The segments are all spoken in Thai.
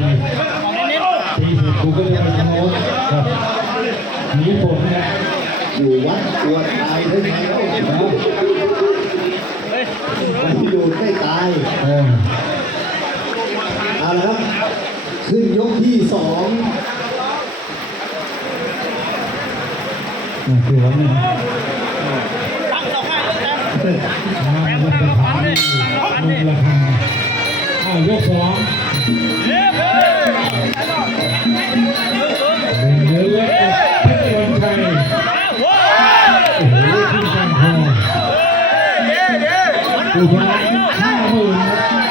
ตีตีถูกกูก็ยังทำโน้ตครับหนีฝนนะอยู่วัดตัวตายได้ไหมเอ้ามันอยู่ไม่ตายเออเอาละครับ ขึ้นยกที่สองนี่คือวันนี้เป็นฐานมุมละครังอ้าวยกสองเป็นเยอะเลยเพชรวันชัยโอ้โหขึ้นกลาง อผู้ชนะห้าหมื่นครับ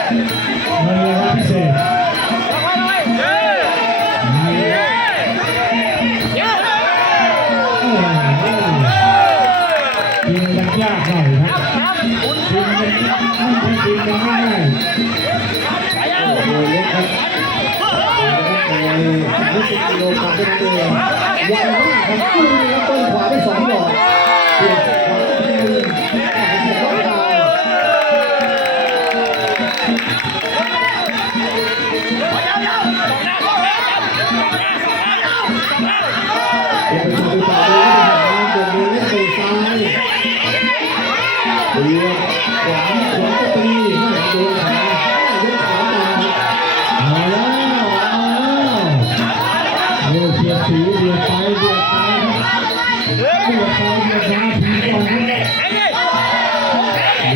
เงินรางวัลพิเศษทีมมันยากหน่อยครับทีมมันไม่ใช่ทีมมันง่าย ดยเล็กครับในยี่สิบกิโลกรัมเป็นเองใหญ่ากครับคู่นี้ครับต้นขวาไปสองดอกเปลี่ยนขวาไปหนึ่งอ่าเสียบเข้าทางเดี๋ยวไปดูต่อเลยครับเดี๋ยวมือเล็กเตะซ้ายเรือขวาขวาตีไม่โดนขายกขาตามครับเอา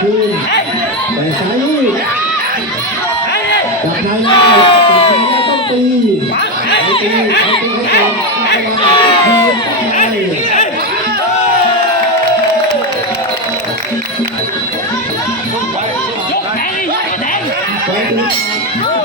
คืนไปซ้ายลุยจับนายได้จับนายได้ต้องตีไปตีไปตีให้ก่อนเอามาทีมไปไปตี